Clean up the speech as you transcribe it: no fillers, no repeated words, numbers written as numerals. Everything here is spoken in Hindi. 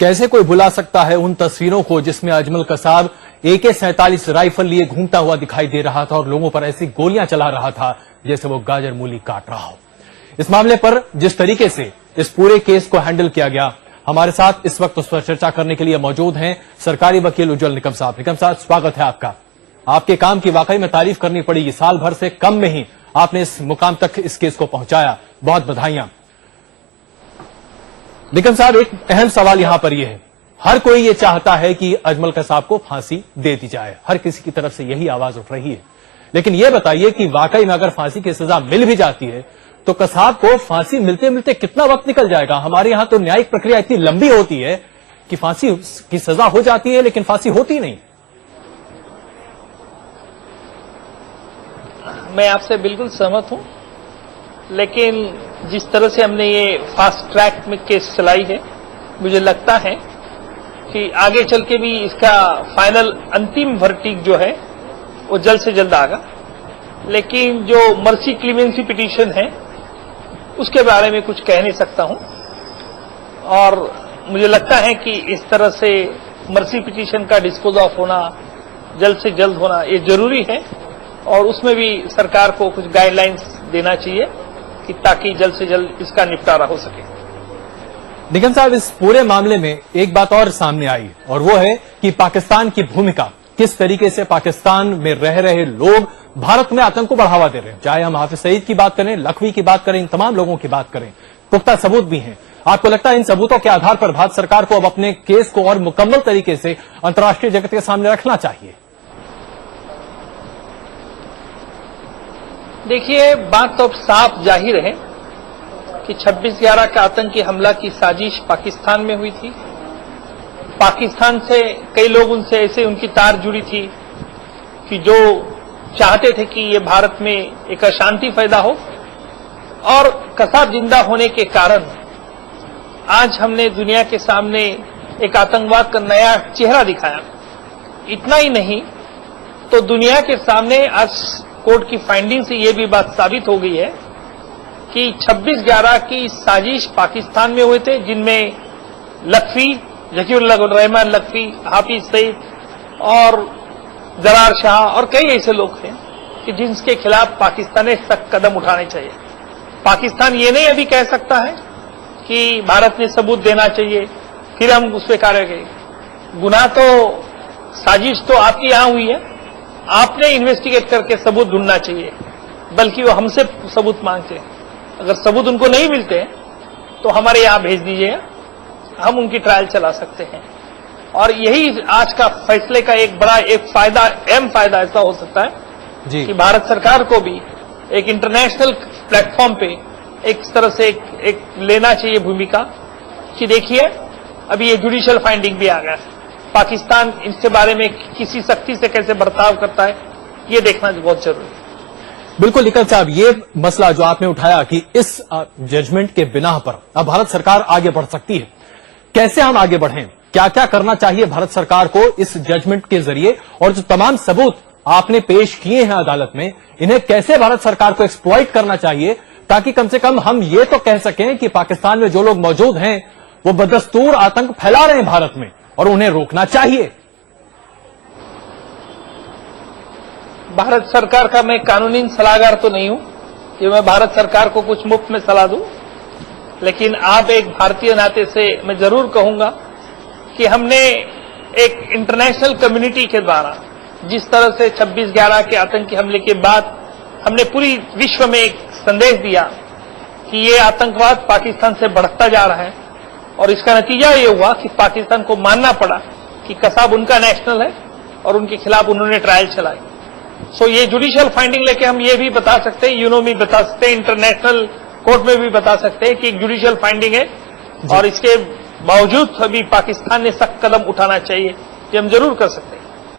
कैसे कोई भुला सकता है उन तस्वीरों को जिसमें अजमल कसाब AK-47 राइफल लिए घूमता हुआ दिखाई दे रहा था और लोगों पर ऐसी गोलियां चला रहा था जैसे वो गाजर मूली काट रहा हो। इस मामले पर जिस तरीके से इस पूरे केस को हैंडल किया गया, हमारे साथ इस वक्त उस पर चर्चा करने के लिए मौजूद हैं सरकारी वकील उज्जवल निकम साहब। निकम साहब, स्वागत है आपका। आपके काम की वाकई में तारीफ करनी पड़ेगी। साल भर से कम में ही आपने इस मुकाम तक इस केस को पहुंचाया, बहुत बधाइयां। निकम साहब, एक अहम सवाल यहां पर यह है, हर कोई ये चाहता है कि अजमल कसाब को फांसी दे दी जाए, हर किसी की तरफ से यही आवाज उठ रही है। लेकिन यह बताइए कि वाकई में अगर फांसी की सजा मिल भी जाती है तो कसाब को फांसी मिलते मिलते कितना वक्त निकल जाएगा? हमारे यहां तो न्यायिक प्रक्रिया इतनी लंबी होती है कि फांसी की सजा हो जाती है लेकिन फांसी होती नहीं। मैं आपसे बिल्कुल सहमत हूं, लेकिन जिस तरह से हमने ये फास्ट ट्रैक में केस चलाई है, मुझे लगता है कि आगे चल के भी इसका फाइनल अंतिम वर्डिक्ट जो है वो जल्द से जल्द आएगा। लेकिन जो मर्सी क्लीमेंसी पिटीशन है उसके बारे में कुछ कह नहीं सकता हूं, और मुझे लगता है कि इस तरह से मर्सी पिटीशन का डिस्पोज ऑफ होना, जल्द से जल्द होना, ये जरूरी है। और उसमें भी सरकार को कुछ गाइडलाइंस देना चाहिए कि ताकि जल्द से जल्द इसका निपटारा हो सके। निगम साहब, इस पूरे मामले में एक बात और सामने आई और वो है कि पाकिस्तान की भूमिका, किस तरीके से पाकिस्तान में रह रहे लोग भारत में आतंक को बढ़ावा दे रहे हैं। चाहे हम हाफिज सईद की बात करें, लखवी की बात करें, इन तमाम लोगों की बात करें, पुख्ता सबूत भी हैं। आपको लगता है इन सबूतों के आधार पर भारत सरकार को अब अपने केस को और मुकम्मल तरीके से अंतर्राष्ट्रीय जगत के सामने रखना चाहिए? देखिए, बात तो अब साफ जाहिर है कि 26/11 का आतंकी हमला की साजिश पाकिस्तान में हुई थी। पाकिस्तान से कई लोग उनसे ऐसे उनकी तार जुड़ी थी कि जो चाहते थे कि ये भारत में एक अशांति पैदा हो, और कसाब जिंदा होने के कारण आज हमने दुनिया के सामने एक आतंकवाद का नया चेहरा दिखाया। इतना ही नहीं तो दुनिया के सामने आज कोर्ट की फाइंडिंग से ये भी बात साबित हो गई है कि 26/11 की साजिश पाकिस्तान में हुए थे, जिनमें लखवी, जकीउर रहमान लखवी, हाफिज सईद और जरार शाह और कई ऐसे लोग हैं कि जिनके खिलाफ पाकिस्तान ने सख्त कदम उठाने चाहिए। पाकिस्तान ये नहीं अभी कह सकता है कि भारत ने सबूत देना चाहिए फिर हम उस पर कार्य करें। गुनाह तो, साजिश तो आपके यहां हुई है, आपने इन्वेस्टिगेट करके सबूत ढूंढना चाहिए, बल्कि वो हमसे सबूत मांगते हैं। अगर सबूत उनको नहीं मिलते तो हमारे यहां भेज दीजिए, हम उनकी ट्रायल चला सकते हैं। और यही आज का फैसले का एक बड़ा फायदा, अहम फायदा ऐसा हो सकता है जी, कि भारत सरकार को भी एक इंटरनेशनल प्लेटफॉर्म पे एक तरह से एक लेना चाहिए भूमिका कि देखिए अभी ये जुडिशियल फाइंडिंग भी आ गया, पाकिस्तान इसके बारे में किसी सख्ती से कैसे बर्ताव करता है, ये देखना बहुत जरूरी है। बिल्कुल निकल साहब, ये मसला जो आपने उठाया कि इस जजमेंट के बिना पर अब भारत सरकार आगे बढ़ सकती है, कैसे हम आगे बढ़ें, क्या क्या करना चाहिए भारत सरकार को इस जजमेंट के जरिए, और जो तमाम सबूत आपने पेश किए हैं अदालत में, इन्हें कैसे भारत सरकार को एक्सप्लॉइट करना चाहिए ताकि कम से कम हम ये तो कह सकें कि पाकिस्तान में जो लोग मौजूद हैं वो बदस्तूर आतंक फैला रहे हैं भारत में और उन्हें रोकना चाहिए। भारत सरकार का मैं कानूनी सलाहकार तो नहीं हूं कि मैं भारत सरकार को कुछ मुफ्त में सलाह दूं, लेकिन आप एक भारतीय नाते से मैं जरूर कहूंगा कि हमने एक इंटरनेशनल कम्युनिटी के द्वारा जिस तरह से 26/11 के आतंकी हमले के बाद हमने पूरी विश्व में एक संदेश दिया कि ये आतंकवाद पाकिस्तान से बढ़ता जा रहा है, और इसका नतीजा ये हुआ कि पाकिस्तान को मानना पड़ा कि कसाब उनका नेशनल है और उनके खिलाफ उन्होंने ट्रायल चलाई। सो ये जुडिशियल फाइंडिंग लेके हम ये भी बता सकते हैं, यूनो में बता सकते हैं, इंटरनेशनल कोर्ट में भी बता सकते हैं कि एक जुडिशियल फाइंडिंग है, और इसके बावजूद अभी पाकिस्तान ने सख्त कदम उठाना चाहिए, ये हम जरूर कर सकते हैं।